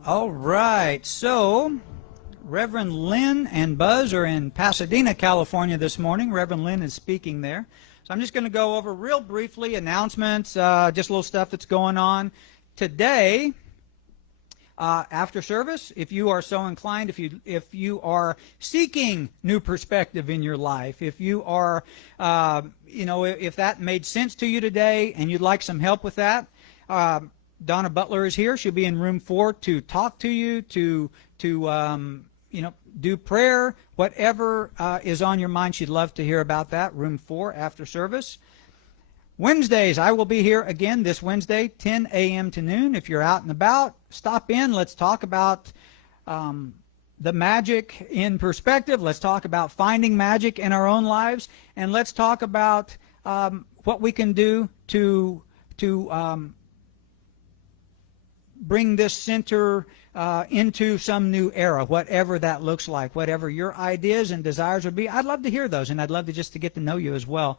All right, so Reverend Lynn and Buzz are in Pasadena, California this morning. Reverend Lynn is speaking there. So I'm just going to go over real briefly announcements, just a little stuff that's going on. Today, after service, if you are so inclined, if you are seeking new perspective in your life, if you are, if that made sense to you today and you'd like some help with that, Donna Butler is here. She'll be in room 4 to talk to you, to do prayer, whatever is on your mind. She'd love to hear about that. Room 4 after service. Wednesdays, I will be here again this Wednesday, 10 a.m. to noon. If you're out and about, stop in. Let's talk about the magic in perspective. Let's talk about finding magic in our own lives, and let's talk about what we can do to bring this center into some new era, whatever that looks like, whatever your ideas and desires would be. I'd love to hear those, and I'd love to just to get to know you as well.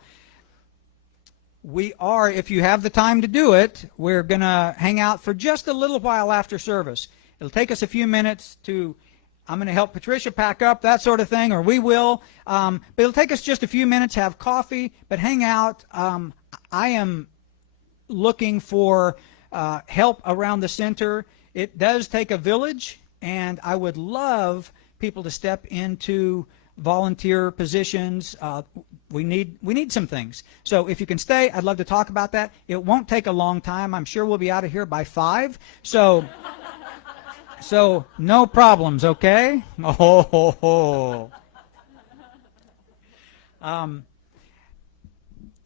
We are, if you have the time to do it, we're going to hang out for just a little while after service. It'll take us a few minutes I'm going to help Patricia pack up, that sort of thing, or we will. But it'll take us just a few minutes, have coffee, but hang out. I am looking for help around the center. It does take a village, and I would love people to step into volunteer positions. We need some things. So if you can stay, I'd love to talk about that. It won't take a long time. I'm sure we'll be out of here by 5. So no problems, okay?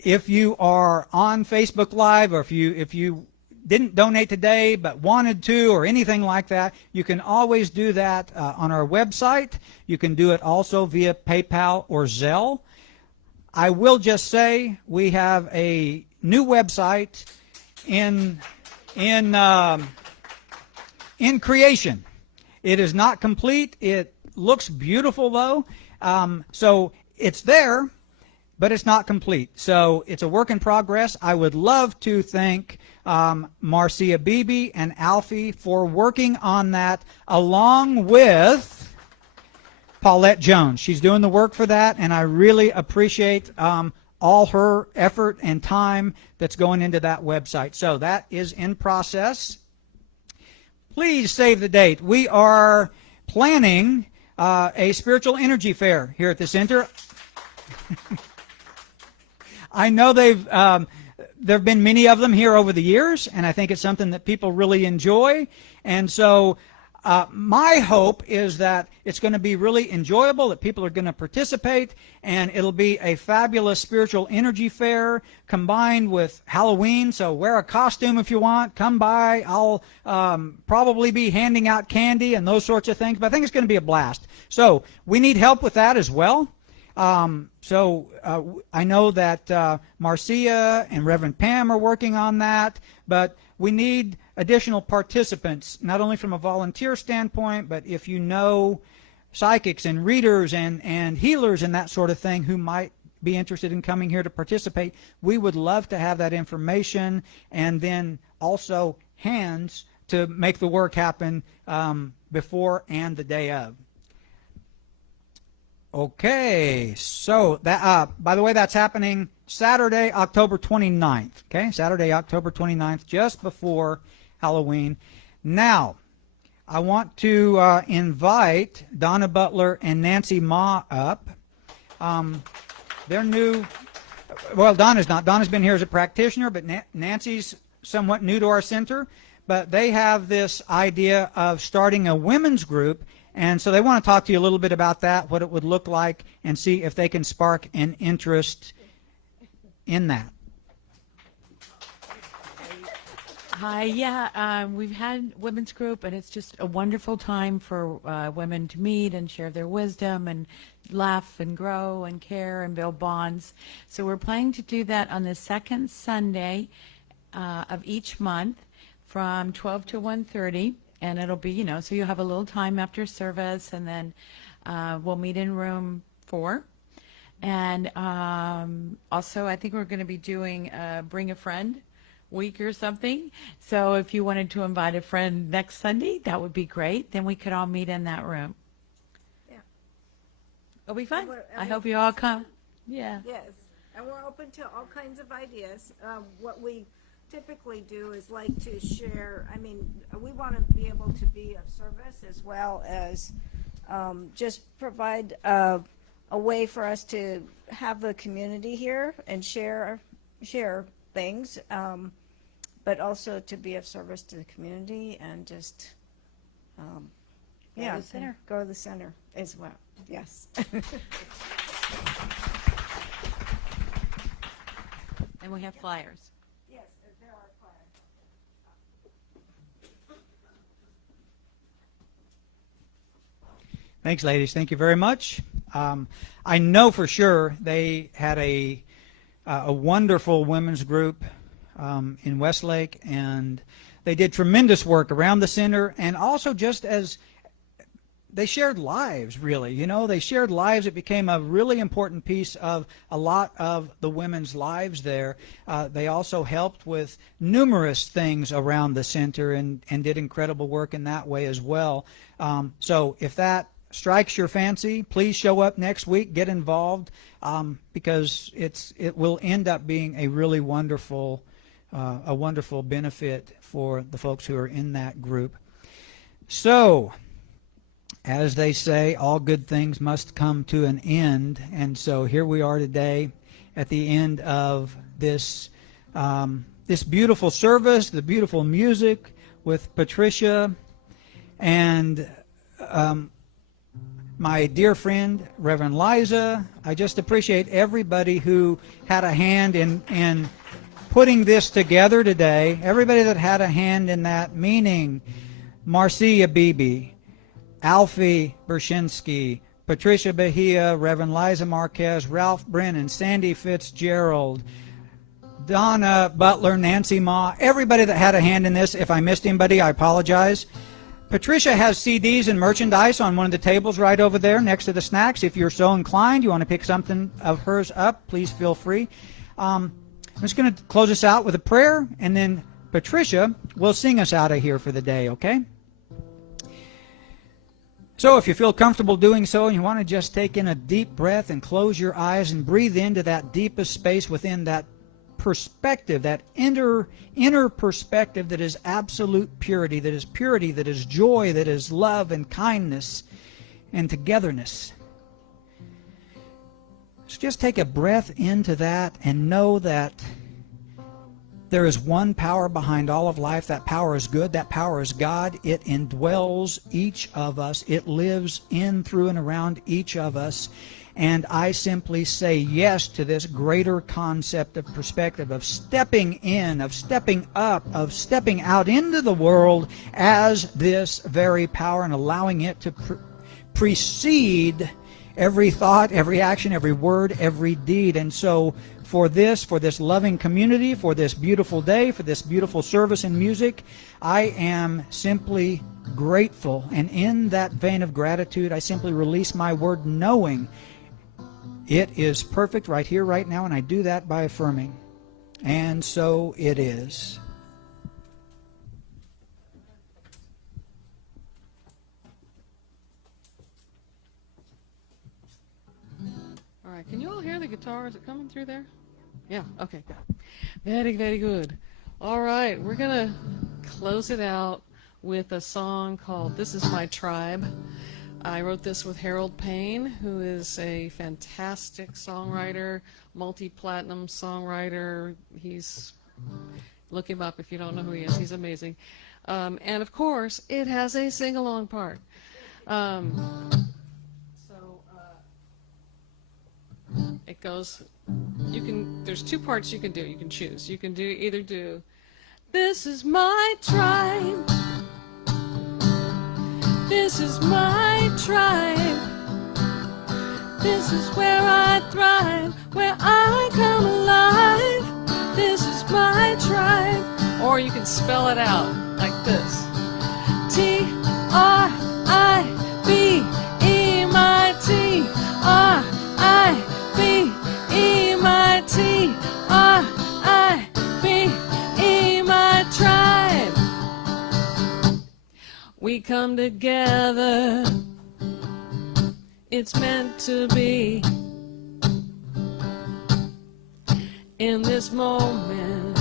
If you are on Facebook Live, or if you didn't donate today but wanted to, or anything like that, you can always do that on our website. You can do it also via PayPal or Zelle. I will just say we have a new website in creation. It is not complete. It looks beautiful though. So it's there, but it's not complete. So it's a work in progress. I would love to thank Marcia Beebe and Alfie for working on that, along with Paulette Jones. She's doing the work for that, and I really appreciate all her effort and time that's going into that website. So that is in process. Please save the date. We are planning a spiritual energy fair here at the center. I know there have been many of them here over the years, and I think it's something that people really enjoy. And so my hope is that it's going to be really enjoyable, that people are going to participate, and it'll be a fabulous spiritual energy fair combined with Halloween. So wear a costume if you want. Come by. I'll probably be handing out candy and those sorts of things, but I think it's going to be a blast. So we need help with that as well. I know that Marcia and Reverend Pam are working on that, but we need additional participants, not only from a volunteer standpoint, but if you know psychics and readers and healers and that sort of thing who might be interested in coming here to participate, we would love to have that information, and then also hands to make the work happen before and the day of. Okay, so that by the way, that's happening Saturday, October 29th. Okay, Saturday, October 29th, just before Halloween. Now, I want to invite Donna Butler and Nancy Ma up. They're new. Well, Donna's not. Donna's been here as a practitioner, but Nancy's somewhat new to our center. But they have this idea of starting a women's group. And so they want to talk to you a little bit about that, what it would look like, and see if they can spark an interest in that. Hi, yeah, we've had women's group, and it's just a wonderful time for women to meet and share their wisdom and laugh and grow and care and build bonds. So we're planning to do that on the second Sunday of each month from 12 to 1:30. And it'll be, so you'll have a little time after service, and then we'll meet in room 4. And also, I think we're going to be doing Bring a Friend week or something. So if you wanted to invite a friend next Sunday, that would be great. Then we could all meet in that room. Yeah. It'll be fun. And I we- hope you all come. Yeah. Yes, and we're open to all kinds of ideas. What we typically do is like to share, I mean, we want to be able to be of service as well as just provide a way for us to have the community here and share things, but also to be of service to the community and just, to the center. go to the center as well, yes. And we have flyers. Yes, there are plans. Thanks, ladies. Thank you very much. I know for sure they had a wonderful women's group in Westlake, and they did tremendous work around the center, and also just as they shared lives, really. You know, they shared lives. It became a really important piece of a lot of the women's lives there. They also helped with numerous things around the center and did incredible work in that way as well. So if that strikes your fancy, please show up next week, get involved, because it will end up being a really wonderful benefit for the folks who are in that group. So, as they say, all good things must come to an end, and so here we are today at the end of this this beautiful service, the beautiful music with Patricia and my dear friend, Reverend Liza. I just appreciate everybody who had a hand in putting this together today, everybody that had a hand in that, meaning Marcia Beebe, Alfie Bershinsky, Patricia Bahia, Reverend Liza Marquez, Ralph Brennan, Sandy Fitzgerald, Donna Butler, Nancy Ma, everybody that had a hand in this. If I missed anybody, I apologize. Patricia has CDs and merchandise on one of the tables right over there next to the snacks. If you're so inclined, you want to pick something of hers up, please feel free. I'm just going to close us out with a prayer, and then Patricia will sing us out of here for the day, okay? So if you feel comfortable doing so and you want to just take in a deep breath and close your eyes and breathe into that deepest space within that perspective, that inner perspective that is absolute purity, that is joy, that is love and kindness and togetherness. So just take a breath into that and know that there is one power behind all of life. That power is good. That power is God. It indwells each of us. It lives in, through, and around each of us. And I simply say yes to this greater concept of perspective, of stepping in, of stepping up, of stepping out into the world as this very power and allowing it to precede every thought, every action, every word, every deed. And so for this loving community, for this beautiful day, for this beautiful service and music, I am simply grateful. And in that vein of gratitude, I simply release my word knowing it is perfect right here, right now, and I do that by affirming. And so it is. All right, can you all hear the guitar? Is it coming through there? Yeah, okay, good. Very, very good. All right, we're going to close it out with a song called This Is My Tribe. I wrote this with Harold Payne, who is a fantastic songwriter, multi-platinum songwriter. Look him up if you don't know who he is. He's amazing. And of course, it has a sing-along part. It goes, there's two parts you can do. You can choose. You can either do, this is my tribe. This is my tribe. This is where I thrive, where I come alive. This is my tribe. Or you can spell it out like this. T-R-I-B-E-M-I-T. R-I-B-E-M-I-T. come together. It's meant to be. In this moment,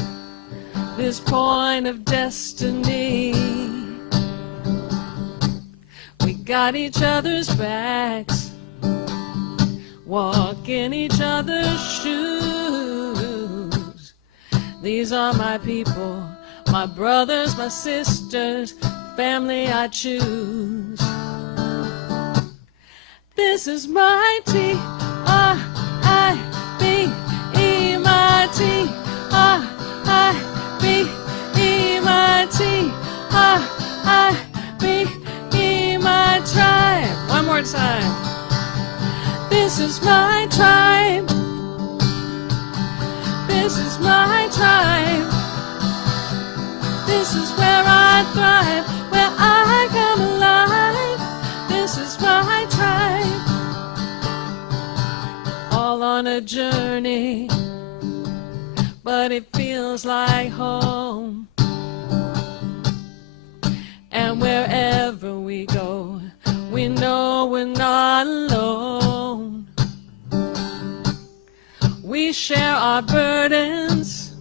this point of destiny, we got each other's backs, walk in each other's shoes. These are my people, my brothers, my sisters, family I choose. This is my T-R-I-B-E-M-I-T, R-I-B-E-M-I-T, R-I-B-E-M-I tribe. One more time. This is my tribe. This is my tribe. This is where I thrive, where I come alive. This is my tribe. All on a journey, but it feels like home. And wherever we go, we know we're not alone. We share our burdens,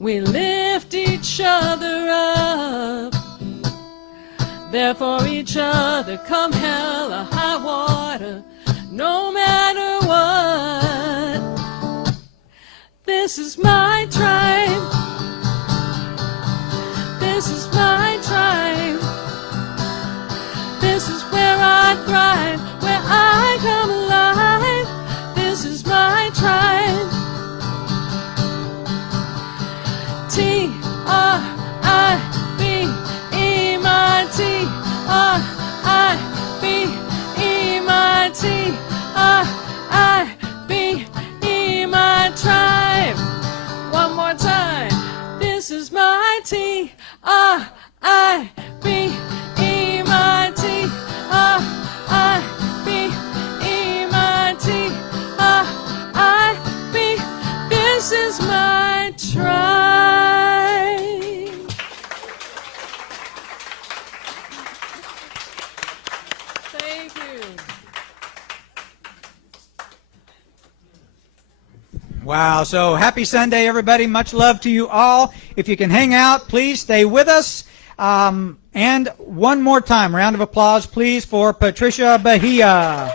we lift each other up. There for each other, come hell or high water, no matter what. This is my tribe. This is my tribe. This is where I thrive, where I come alive. This is my tribe. T-R-I-B-E-M-I-T, R-I-B-E-M-I-T, R-I-B-E-M-I tribe. One more time. This is my T-R-I-B-E-M-I-T, R-I-B-E-M-I-T, R-I-B. This is my tribe. Thank you. Wow, so happy Sunday, everybody. Much love to you all. If you can hang out, please stay with us. And one more time, round of applause, please, for Patricia Bahia.